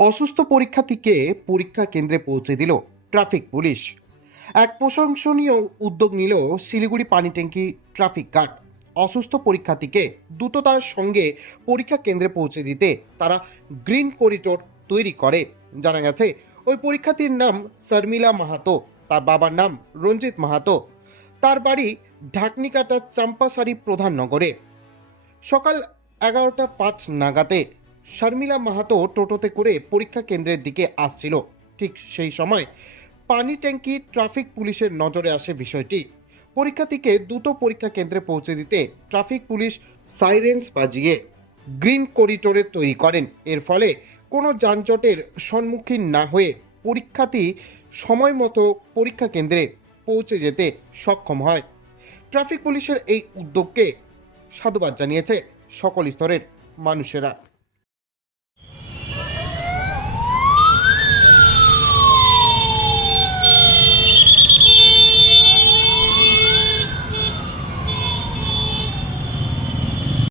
অসুস্থ পরীক্ষার্থীকে পরীক্ষা কেন্দ্রে পৌঁছে দিল ট্রাফিক পুলিশ। এক প্রশংসনীয় উদ্যোগ নিল শিলিগুড়ি পানি ট্যাঙ্কি ট্রাফিক গার্ড। অসুস্থ পরীক্ষার্থীকে দ্রুততার সঙ্গে পরীক্ষা কেন্দ্রে পৌঁছে দিতে তারা গ্রিন করিডোর তৈরি করে। জানা গেছে, ওই পরীক্ষার্থীর নাম শর্মিলা মাহাতো, তার বাবার নাম রঞ্জিত মাহাতো। তার বাড়ি ঢাকনিকাটা চাম্পাসারি প্রধান নগরে সকাল এগারোটা পাঁচ নাগাতে শর্মিলা মাহাতো টোটোতে করে পরীক্ষা কেন্দ্রের দিকে আসছিল। ঠিক সেই সময় পানি ট্যাঙ্কি ট্রাফিক পুলিশের নজরে আসে বিষয়টি। পরীক্ষার্থীকে দ্রুত পরীক্ষা কেন্দ্রে পৌঁছে দিতে ট্রাফিক পুলিশ সাইরেন্স বাজিয়ে গ্রিন করিডোরে তৈরি করেন। এর ফলে কোনো যানজটের সম্মুখীন না হয়ে পরীক্ষার্থী সময় মতো পরীক্ষা কেন্দ্রে পৌঁছে যেতে সক্ষম হয়। ট্রাফিক পুলিশের এই উদ্যোগকে সাধুবাদ জানিয়েছে সকল স্তরের মানুষেরা।